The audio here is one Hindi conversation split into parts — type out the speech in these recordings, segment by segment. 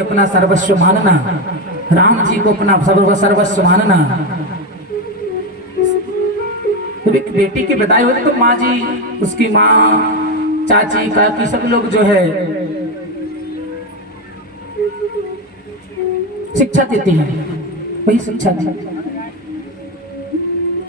अपना सर्वस्व मानना, राम जी को अपना सर्वस्व मानना। तो एक बेटी की विदाई होती तो माँ जी, उसकी माँ, चाची, काकी सब लोग जो है शिक्षा देती हैं, वही शिक्षा दी।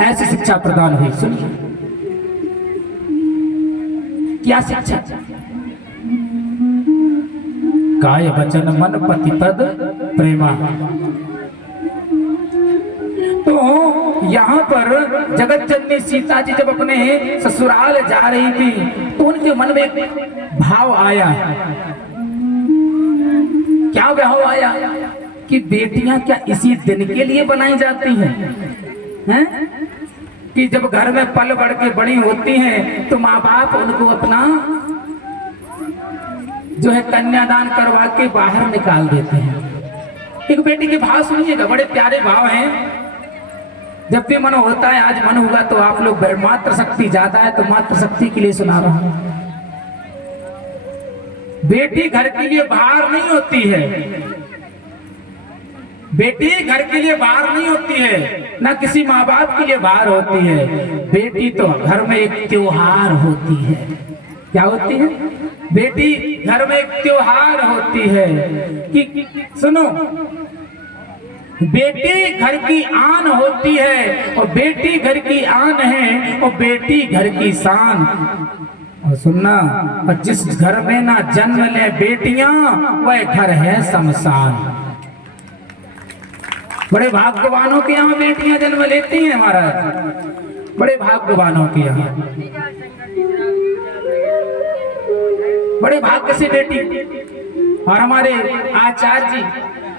ऐसी शिक्षा प्रदान हुई। सुनिए क्या शिक्षा। काय वचन मन पति पद प्रेमा। तो यहाँ पर जगत जननी सीता जी जब अपने ससुराल जा रही थी तो उनके मन में एक भाव आया। क्या भाव आया कि बेटियां क्या इसी दिन के लिए बनाई जाती हैं? कि जब घर में पल बढ़ के बड़ी होती हैं तो माँ बाप उनको अपना जो है कन्यादान करवा के बाहर निकाल देते हैं। एक बेटी के भाव सुनिएगा, बड़े प्यारे भाव हैं। जब भी मन होता है, आज मन हुआ तो आप लोग मातृ शक्ति ज्यादा है तो मातृ शक्ति के लिए सुना रहा हूं। बेटी घर के लिए बाहर नहीं होती है, बेटी घर के लिए बाहर नहीं होती है, ना किसी माँ बाप के लिए बाहर होती है। बेटी तो घर में एक त्योहार होती है। क्या होती है? बेटी घर में एक त्योहार होती है कि सुनो, बेटी घर की आन होती है और बेटी घर की आन है और बेटी घर की शान। और सुनना, और जिस घर में ना जन्म ले बेटियां वह घर है शमशान। बड़े भाग्यवानों के यहाँ बेटियां जन्म लेती हैं महाराज, बड़े भाग्यवानों के यहाँ, बड़े भाग्य से बेटी। और हमारे आचार्य जी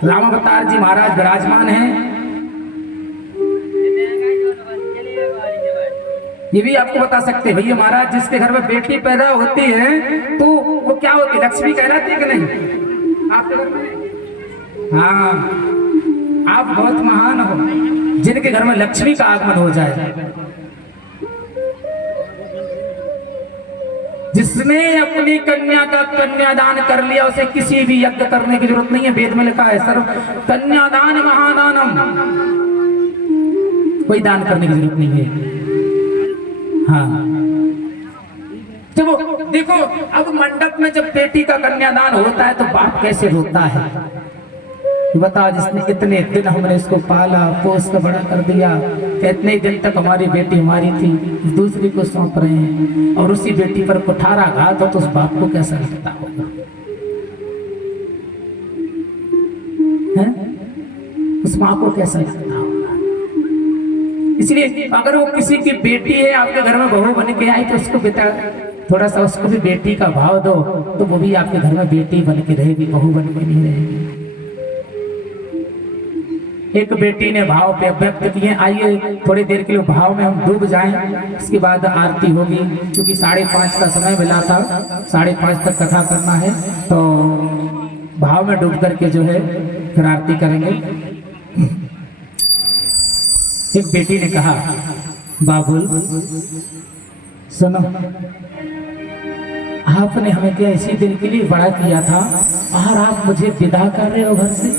राम अवतार जी महाराज विराजमान हैं। ये भी आपको बता सकते भैया महाराज, जिसके घर में बेटी पैदा होती है तो वो क्या होती है? लक्ष्मी कहलाती है कि नहीं आपके घर में? हाँ, आप बहुत महान हो जिनके घर में लक्ष्मी का आगमन हो जाए। जिसने अपनी कन्या का कन्यादान कर लिया उसे किसी भी यज्ञ करने की जरूरत नहीं है। वेद में लिखा है सर्व कन्यादान महादानम, कोई दान करने की जरूरत नहीं है। हाँ, जब देखो अब मंडप में जब बेटी का कन्यादान होता है तो बाप कैसे रोता है। बताओ, जिसने इतने दिन हमने इसको पाला पोस कर बड़ा कर दिया, इतने दिन तक हमारी बेटी हमारी थी, दूसरी को सौंप रहे हैं और उसी बेटी पर कुठाराघात हो तो उस बाप को कैसा लगता होगा? है? उस माँ को कैसा लगता होगा? इसलिए अगर वो किसी की बेटी है, आपके घर में बहू बन के आई तो उसको बेटा थोड़ा सा उसको भी बेटी का भाव दो, तो वो भी आपके घर में बेटी बन के रहेगी, बहू बन के नहीं रहेगी। एक बेटी ने भाव व्यक्त किए। आइए थोड़ी देर के लिए भाव में हम डूब जाएं, इसके बाद आरती होगी। क्योंकि 5:30 का समय मिला था, 5:30 तक कथा करना है, तो भाव में डूब करके जो है फिर आरती करेंगे। एक बेटी ने कहा, बाबुल सुनो, आपने हमें क्या इसी दिन के लिए बड़ा किया था और आप मुझे विदा कर रहे हो घर से?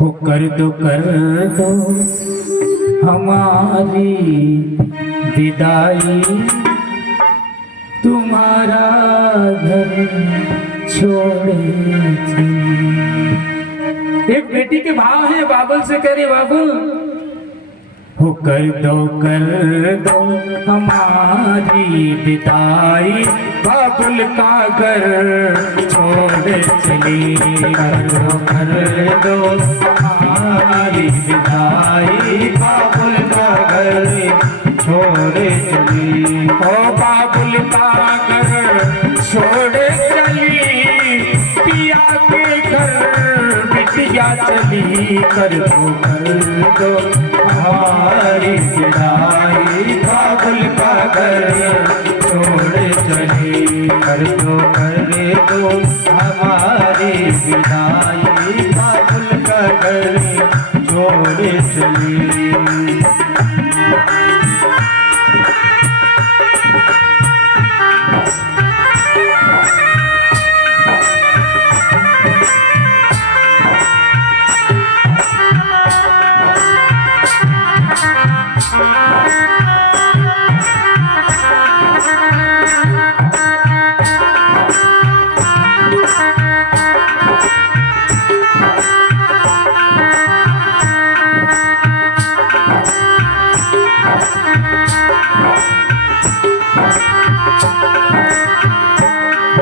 हो कर दो हमारी विदाई, तुम्हारा घर छोड़े। एक बेटी के भाव है, बाबुल से कह रही, बाबुल हो कर दो हमारी विदाई, बाबुल का घर छोड़ चली। कर दो हमारी विदाई, बाबुल का घर छोड़ चली। ओ बाबुल का घर छोड़ चली, पिया के घर बिटिया चली। कर दो हमारी विदाई, बाबुल का घर छोड़ चली। कर दो हमारी विदाई, बाबुल का घर छोड़ चली।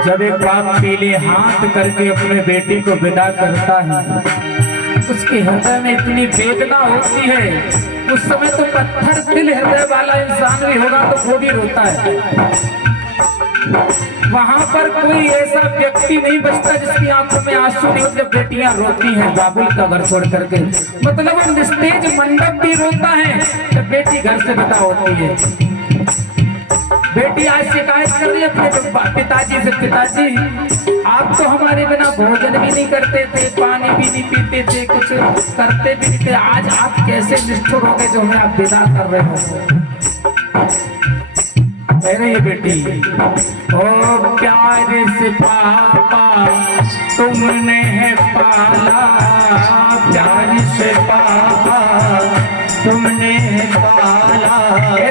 जब एक बाप पीले हाथ करके अपने बेटी को विदा करता है, उसके हृदय में इतनी वेदना होती है, उस समय तो पत्थर दिल हृदय वाला इंसान भी होगा तो वो भी रोता है। वहां पर कोई ऐसा व्यक्ति नहीं बचता जिसकी आंखों में आंसू नहीं हो जब बेटियां रोती हैं बाबुल का घर छोड़ करके। मतलब हम स्टेज मंडप भी रोता है जब बेटी घर से विदा होती है। बेटी आज शिकायत कर रही है अपने पिताजी से, पिताजी आप तो हमारे बिना भोजन भी नहीं करते थे, पानी भी नहीं पीते थे, कुछ करते भी नहीं थे, आज आप कैसे निष्ठुर हो गए जो हमें आप विदा कर रहे हो। कह रही है बेटी, ओ प्यार से पापा तुमने है पाला, प्यार से पापा तुमने है पाला।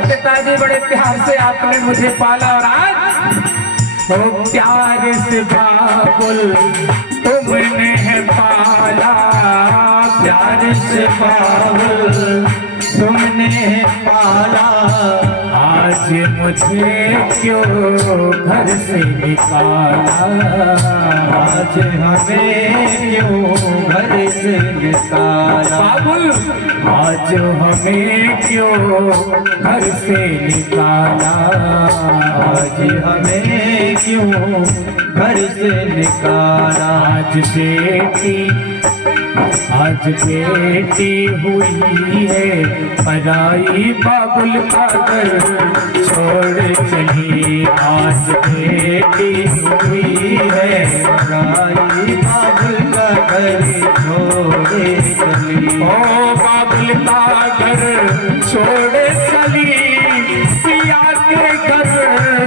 पिताजी बड़े प्यार से आपने मुझे पाला और आज ओ प्यार से बाबुल तुमने है पाला, प्यार से बाबुल तुमने है पाला। आज मुझे क्यों घर से निकाला, आज हमें क्यों घर से निकाला, बाबुल आज हमें क्यों घर से निकाला, आज हमें क्यों घर से निकाला। आज बेटी हुई है पराई, बाबुल का घर छोड़ चली। आज बेटी हुई है पराई, बाबुल का घर छोड़ चली। ओ बाबुल का घर छोड़ चली, पिया के घर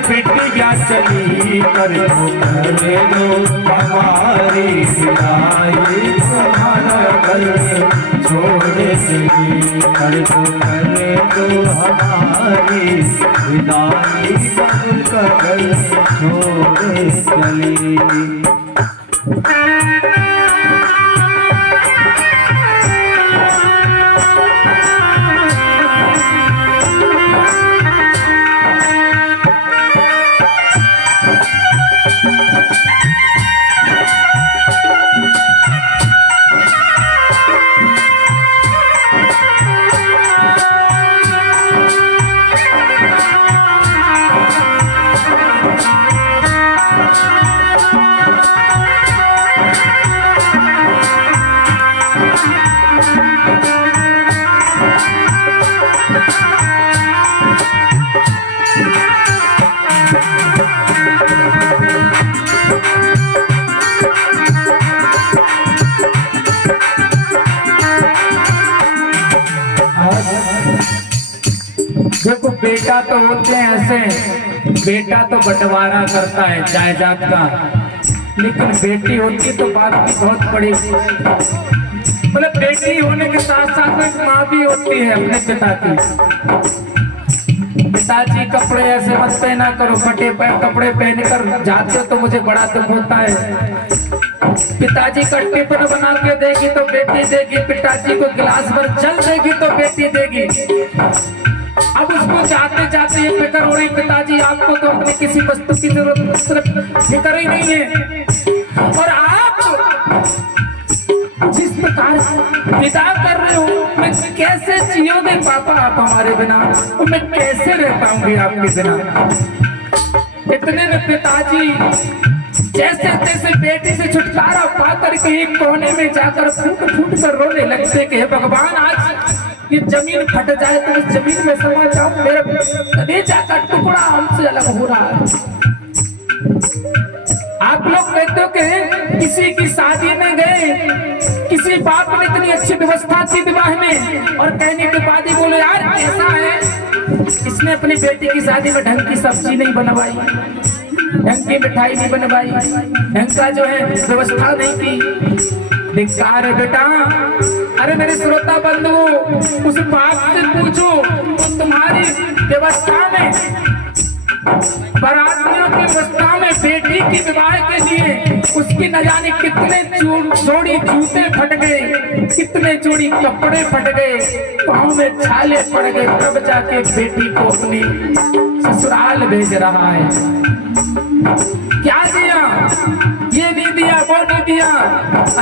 बिटिया चली। कर दो हमारी विदाई, तुम्हारा घर छोड़ चली। कर दो हमारी विदाई, बाबुल का घर छोड़ चली। देखो बेटा तो होते हैं ऐसे, बेटा तो बंटवारा करता है जायदाद का, लेकिन बेटी होती तो बात भी बहुत बड़ी। मतलब बेटी होने के साथ साथ एक माँ भी होती है अपने पिता की। पिताजी कपड़े ऐसे मत पहना करो, फटे कपड़े पहन कर जाते हो तो मुझे बड़ा दुख होता है। पिताजी का टिफिन बना के देगी तो बेटी देगी, पिताजी को गिलास भर जल देगी तो बेटी देगी। अब उसको जाते जाते ये फिक्र हो रही, पिताजी आपको तो अपने किसी वस्तु की जरूरत सिर्फ फिक्र ही नहीं है, और आप जिस प्रकार विदा कर रहे हो, मैं कैसे जियोगे पापा आप हमारे बिना, और मैं कैसे रह पाऊंगी आपके बिना। इतने में पिताजी जैसे तैसे बेटी से छुटकारा पा करके एक कोने में जाकर फूट फूट कर रोने लगते कि भगवान आज ये जमीन फट जाए तो इस जमीन में समा जाऊं, मेरे कलेजा का टुकड़ा हमसे अलग हो रहा है। आप लोग कहते हो कि किसी की शादी में गए, किसी बाप ने इतनी अच्छी व्यवस्था थी विवाह में, और कहने के बाद ही बोले यार ऐसा है, इसने अपनी बेटी की शादी में ढंग की सब्जी नहीं बनवाई, ढंग की मिठाई नहीं बनवाई, ढंग का जो है व्यवस्था नहीं की। धिक्कार है बेटा। अरे मेरे श्रोता बंधुओं, उस बाप से पूछो तो तुम्हारी व्यवस्था में, बारातियों की व्यवस्था में बेटी की विवाह के लिए उसकी न जाने कितने जोड़ी जूते फट गए, कितने जोड़ी कपड़े फट गए, पाँव में छाले पड़ गए, तब जाके बेटी को अपनी ससुराल भेज रहा है। क्या दिया, ये नहीं दिया, वो नहीं दिया।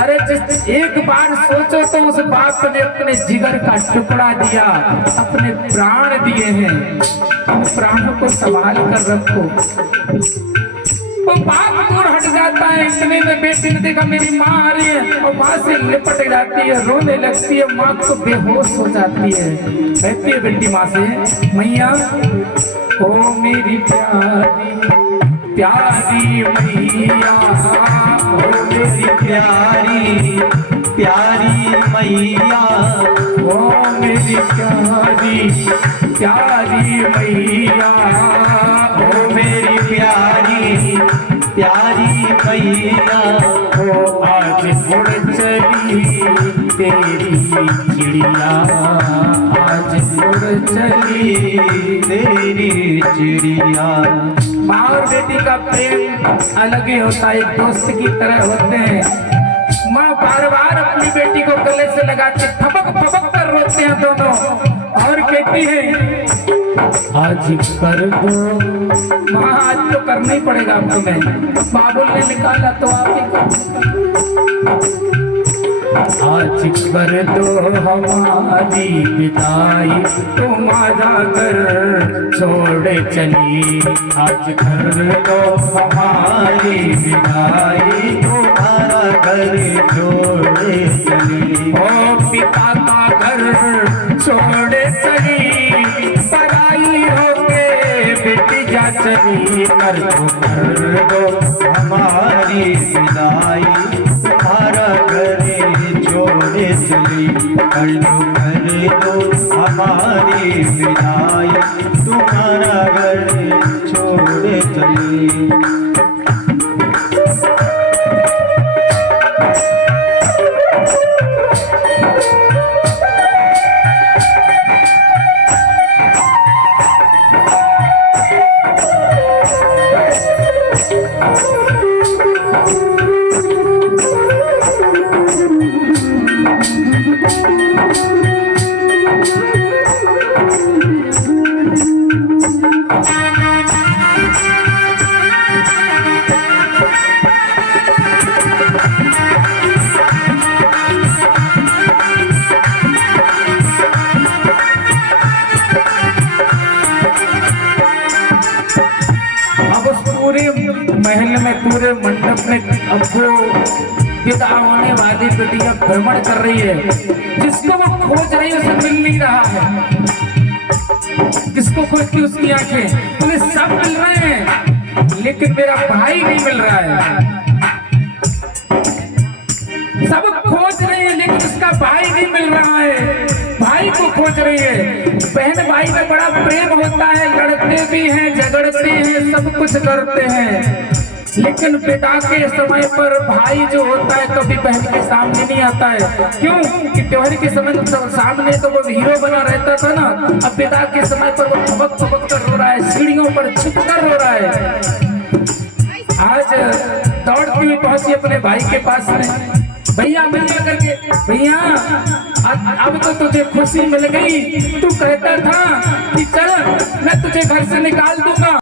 अरे जिस एक बार सोचो तो उस बाप ने अपने जिगर का टुकड़ा दिया, अपने प्राण दिए हैं, उन प्राणों को संभाल कर रखो। वो बाप दूर हट जाता है, इतने में बेटी ने देखा मेरी माँ आ रही है और माँ से लिपट जाती है, रोने लगती है, माँ को बेहोश हो जाती है। कहती है बेटी माँ से, मैया ओ मेरी प्यारी प्यारी मैया, ओ मेरी प्यारी प्यारी मैया, ओ मेरी प्यारी प्यारी मैया, ओ मेरी प्यारी प्यारी मैया। ओ आज उड़ चली तेरी चिड़िया, आज उड़ चली। तेरी चिड़िया। माँ और बेटी का प्रेम अलग ही होता है, एक दोस्त की तरह होते हैं। माँ बार बार अपनी बेटी को गले से लगाते, थपक थपक कर रोते हैं दोनों, और कहती है आज कर दो। माँ आज तो करना ही पड़ेगा अब तुम्हें, बाबुल ने निकाला तो आप ही करो। आज कर दो हमारी विदाई, तुम्हारा घर छोड़ चली। आज कर दो हमारी विदाई, तुम्हारा घर छोड़ चली। ओ पिता का घर छोड़ चली, पराई होके बेटी जा चली। कर दो हमारी विदाई, तुम्हारा घर छोड़ चली। कर दो हमारी विदाई, तुम्हारा घर छोड़ चली। महल में, पूरे मंडप में अब वो विदा होने वाली बेटियां भ्रमण कर रही है। जिसको वो खोज रही है उसे मिल नहीं रहा है, किसको खोजती उसकी आंखें, उन्हें सब मिल रहे हैं लेकिन मेरा भाई नहीं मिल रहा है। सब खोज रहे हैं लेकिन उसका भाई नहीं मिल रहा है, भाई को खोज रही है। बहन भाई में बड़ा प्रेम होता है, लड़ते भी हैं, झगड़ते हैं, सब कुछ करते हैं, लेकिन पिता के समय पर भाई जो होता है कभी बहन के सामने नहीं आता है। क्यों कि त्योहार के समय तो सामने तो वो हीरो बना रहता था ना, अब पिता के समय पर वो थपक थपक कर रो रहा है, सीढ़ियों पर छिप कर रो रहा है। आज दौड़ती हुई पहुंची अपने भाई के पास में, भैया मिलने करके, भैया अब तो तुझे खुशी मिल गई, तू कहता था कि चल मैं तुझे घर से निकाल दूंगा।